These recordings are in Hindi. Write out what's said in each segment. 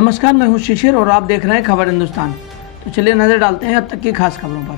नमस्कार, मैं हूं शिशिर और आप देख रहे हैं खबर हिंदुस्तान। तो चलिए नजर डालते हैं अब तक की खास खबरों पर।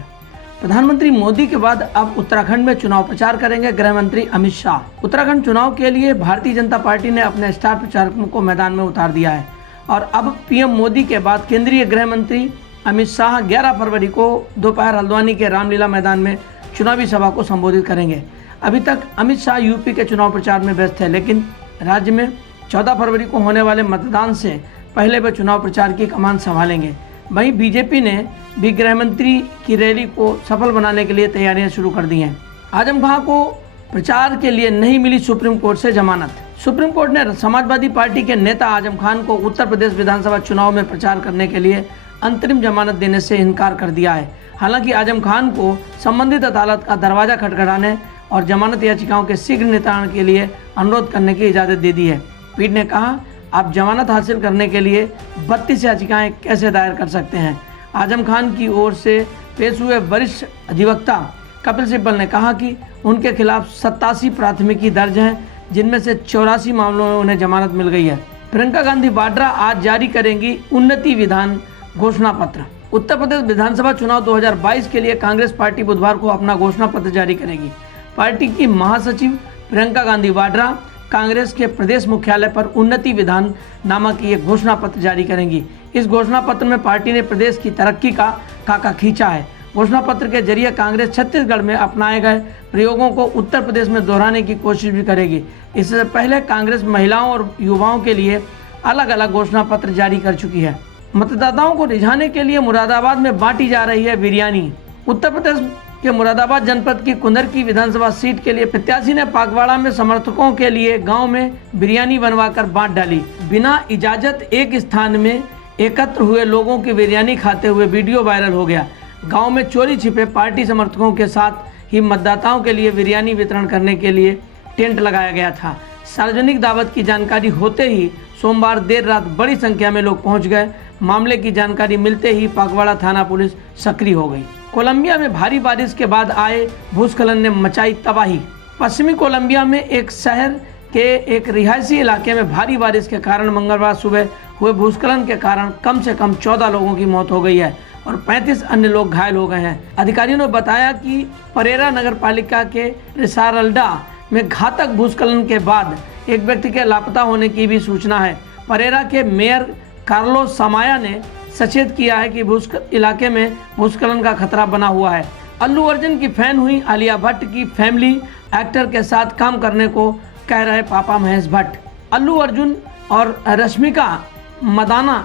प्रधानमंत्री मोदी के बाद अब उत्तराखंड में चुनाव प्रचार करेंगे गृह मंत्री अमित शाह। उत्तराखंड चुनाव के लिए भारतीय जनता पार्टी ने अपने स्टार प्रचारकों को मैदान में उतार दिया है और अब पीएम मोदी के बाद केंद्रीय गृह मंत्री अमित शाह 11 फरवरी को दोपहर हल्द्वानी के रामलीला मैदान में चुनावी सभा को संबोधित करेंगे। अभी तक अमित शाह यूपी के चुनाव प्रचार में व्यस्त है, लेकिन राज्य में 14 फरवरी को होने वाले मतदान से पहले वे चुनाव प्रचार की कमान संभालेंगे। वहीं बीजेपी ने भी गृह मंत्री की रैली को सफल बनाने के लिए तैयारियां शुरू कर दी हैं। आजम खां को प्रचार के लिए नहीं मिली सुप्रीम कोर्ट से जमानत। सुप्रीम कोर्ट ने समाजवादी पार्टी के नेता आजम खान को उत्तर प्रदेश विधानसभा चुनाव में प्रचार करने के लिए अंतरिम जमानत देने से इनकार कर दिया है। हालांकि आजम खान को संबंधित अदालत का दरवाजा खटखटाने और जमानत याचिकाओं के शीघ्र निपटान के लिए अनुरोध करने की इजाज़त दे दी है। पीठ ने कहा, आप जमानत हासिल करने के लिए 32 याचिकाएं कैसे दायर कर सकते हैं। आजम खान की ओर से पेश हुए वरिष्ठ अधिवक्ता कपिल सिब्बल ने कहा कि उनके खिलाफ 87 प्राथमिकी दर्ज हैं, जिनमें से 84 मामलों में उन्हें जमानत मिल गई है। प्रियंका गांधी वाड्रा आज जारी करेंगी उन्नति विधान घोषणा पत्र। उत्तर प्रदेश विधानसभा चुनाव 2022 के लिए कांग्रेस पार्टी बुधवार को अपना घोषणा पत्र जारी करेगी। पार्टी की महासचिव प्रियंका गांधी वाड्रा कांग्रेस के प्रदेश मुख्यालय पर उन्नति विधान नामक एक घोषणा पत्र जारी करेंगी। इस घोषणा पत्र में पार्टी ने प्रदेश की तरक्की का खाका खींचा है। घोषणा पत्र के जरिए कांग्रेस छत्तीसगढ़ में अपनाए गए प्रयोगों को उत्तर प्रदेश में दोहराने की कोशिश भी करेगी। इससे पहले कांग्रेस महिलाओं और युवाओं के लिए अलग अलग घोषणा पत्र जारी कर चुकी है। मतदाताओं को रिझाने के लिए मुरादाबाद में बांटी जा रही है बिरयानी। उत्तर प्रदेश के मुरादाबाद जनपद की कुंदरकी विधानसभा सीट के लिए प्रत्याशी ने पागवाड़ा में समर्थकों के लिए गांव में बिरयानी बनवाकर बांट डाली। बिना इजाजत एक स्थान में एकत्र हुए लोगों की बिरयानी खाते हुए वीडियो वायरल हो गया। गांव में चोरी छिपे पार्टी समर्थकों के साथ ही मतदाताओं के लिए बिरयानी वितरण करने के लिए टेंट लगाया गया था। सार्वजनिक दावत की जानकारी होते ही सोमवार देर रात बड़ी संख्या में लोग पहुंच गए। मामले की जानकारी मिलते ही पागवाड़ा थाना पुलिस सक्रिय हो गई। कोलंबिया में भारी बारिश के बाद आए भूस्खलन ने मचाई तबाही। पश्चिमी कोलंबिया में एक शहर के एक रिहायशी इलाके में भारी बारिश के कारण मंगलवार सुबह हुए भूस्खलन के कारण कम से कम 14 लोगों की मौत हो गई है और 35 अन्य लोग घायल हो गए हैं। अधिकारियों ने बताया कि परेरा नगर पालिका के रिसारल्डा में घातक भूस्खलन के बाद एक व्यक्ति के लापता होने की भी सूचना है। परेरा के मेयर कार्लोस समाया ने सचेत किया है कि इलाके में भूस्खलन का खतरा बना हुआ है। अल्लू अर्जुन की फैन हुई आलिया भट्ट की फैमिली एक्टर के साथ काम करने को कह रहे पापा महेश भट्ट। अल्लू अर्जुन और Rashmika Mandanna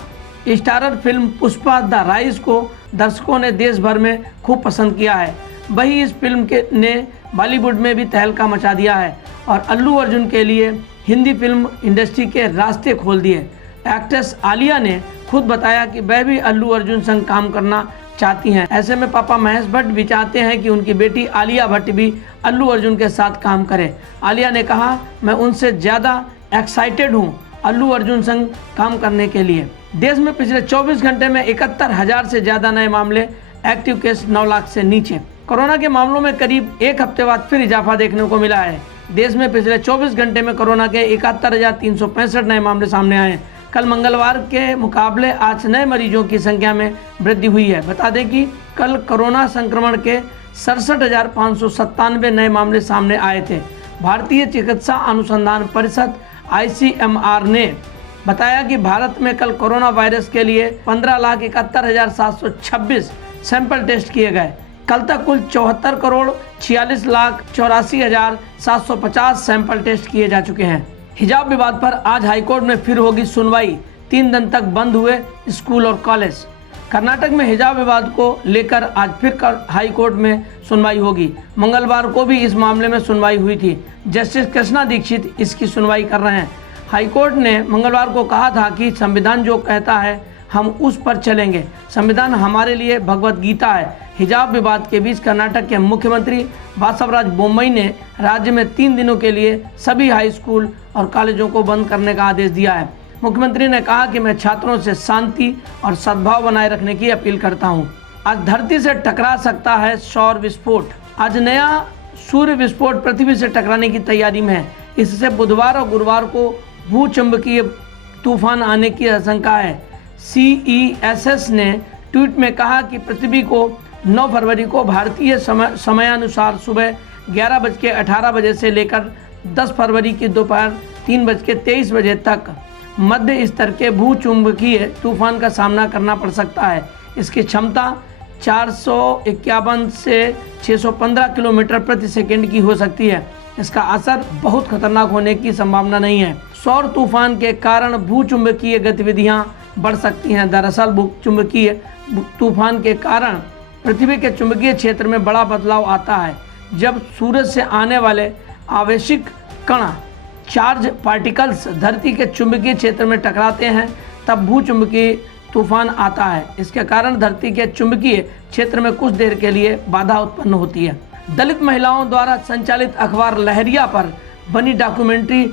starrer film Pushpa the rise को दर्शकों ने देश भर में खूब पसंद किया है। वही इस फिल्म ने बॉलीवुड में भी तहलका मचा दिया है और अल्लू अर्जुन के लिए हिंदी फिल्म इंडस्ट्री के रास्ते खोल दिए। एक्ट्रेस आलिया ने खुद बताया कि वह भी अल्लू अर्जुन संग काम करना चाहती हैं। ऐसे में पापा महेश भट्ट भी चाहते हैं कि उनकी बेटी आलिया भट्ट भी अल्लू अर्जुन के साथ काम करे। आलिया ने कहा, मैं उनसे ज़्यादा एक्साइटेड हूं अल्लू अर्जुन संग काम करने के लिए। देश में पिछले 24 घंटे में 71,000 से ज़्यादा नए मामले, एक्टिव केस 9 लाख से नीचे। कोरोना के मामलों में करीब एक हफ्ते बाद फिर इजाफा देखने को मिला है। देश में पिछले 24 घंटे में कोरोना के 71,365 नए मामले सामने आए। कल मंगलवार के मुकाबले आज नए मरीजों की संख्या में वृद्धि हुई है। बता दें कि कल कोरोना संक्रमण के 67,597 नए मामले सामने आए थे। भारतीय चिकित्सा अनुसंधान परिषद ICMR ने बताया कि भारत में कल कोरोना वायरस के लिए 15,71,726 सैंपल टेस्ट किए गए। कल तक कुल 74,46,84,750 सैंपल टेस्ट किए जा चुके हैं। हिजाब विवाद पर आज हाईकोर्ट में फिर होगी सुनवाई। 3 दिन तक बंद हुए स्कूल और कॉलेज। कर्नाटक में हिजाब विवाद को लेकर आज फिर हाईकोर्ट में सुनवाई होगी। मंगलवार को भी इस मामले में सुनवाई हुई थी। जस्टिस कृष्णा दीक्षित इसकी सुनवाई कर रहे हैं। हाईकोर्ट ने मंगलवार को कहा था कि संविधान जो कहता है हम उस पर चलेंगे। संविधान हमारे लिए भगवत गीता है। हिजाब विवाद के बीच कर्नाटक के मुख्यमंत्री बासवराज बोम्मई ने राज्य में 3 दिनों के लिए सभी हाई स्कूल और कॉलेजों को बंद करने का आदेश दिया है। मुख्यमंत्री ने कहा कि मैं छात्रों से शांति और सद्भाव बनाए रखने की अपील करता हूं। आज धरती से टकरा सकता है सौर विस्फोट। आज नया सूर्य विस्फोट पृथ्वी से टकराने की तैयारी में है। इससे बुधवार और गुरुवार को भूचुंबकीय तूफान आने की आशंका है। CESS ने ट्वीट में कहा कि पृथ्वी को 9 फरवरी को भारतीय समयानुसार सुबह 11:18 बजे से लेकर 10 फरवरी की दोपहर 3:23 बजे तक मध्य स्तर के भूचुंबकीय तूफान का सामना करना पड़ सकता है। इसकी क्षमता 451 से 615 किलोमीटर प्रति सेकंड की हो सकती है। इसका असर बहुत खतरनाक होने की संभावना नहीं है। सौर तूफान के कारण भूचुंबकीय गतिविधियां बढ़ सकती हैं। दरअसल भूचुंबकीय तूफान के कारण पृथ्वी के चुंबकीय क्षेत्र में बड़ा बदलाव आता है। जब सूरज से आने वाले आवेशिक कण चार्ज पार्टिकल्स धरती के चुंबकीय क्षेत्र में टकराते हैं, तब भूचुंबकीय तूफान आता है। इसके कारण धरती के चुंबकीय क्षेत्र में कुछ देर के लिए बाधा उत्पन्न होती है। दलित महिलाओं द्वारा संचालित अखबार लहरिया पर बनी डॉक्यूमेंट्री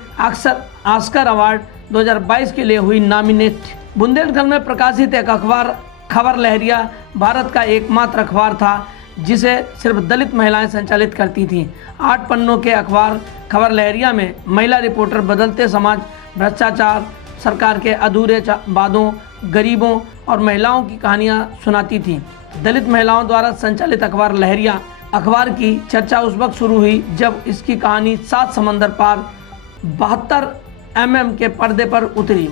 ऑस्कर अवार्ड 2022 के लिए हुई नॉमिनेट। बुंदेलखंड में प्रकाशित एक अखबार खबर लहरिया भारत का एकमात्र अखबार था जिसे सिर्फ दलित महिलाएं संचालित करती थीं। 8 पन्नों के अखबार खबर लहरिया में महिला रिपोर्टर बदलते समाज, भ्रष्टाचार, सरकार के अधूरे वादों, गरीबों और महिलाओं की कहानियां सुनाती थीं। दलित महिलाओं द्वारा संचालित अखबार लहरिया अखबार की चर्चा उस वक्त शुरू हुई जब इसकी कहानी 7 समंदर पार 72 mm के पर्दे पर उतरी।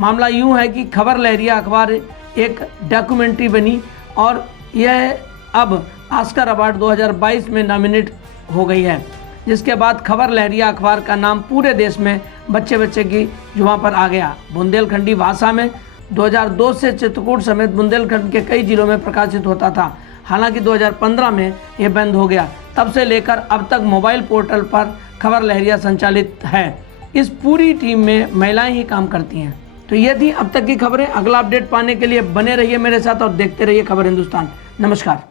मामला यूं है कि खबर लहरिया अखबार एक डॉक्यूमेंट्री बनी और यह अब ऑस्कर अवार्ड 2022 में नॉमिनेट हो गई है, जिसके बाद खबर लहरिया अखबार का नाम पूरे देश में बच्चे बच्चे की जुबान पर आ गया। बुंदेलखंडी भाषा में 2002 से चित्रकूट समेत बुंदेलखंड के कई जिलों में प्रकाशित होता था। हालांकि 2015 में यह बंद हो गया। तब से लेकर अब तक मोबाइल पोर्टल पर खबर लहरिया संचालित है। इस पूरी टीम में महिलाएं ही काम करती हैं। तो ये थी अब तक की खबरें। अगला अपडेट पाने के लिए बने रहिए मेरे साथ और देखते रहिए खबर हिंदुस्तान। नमस्कार।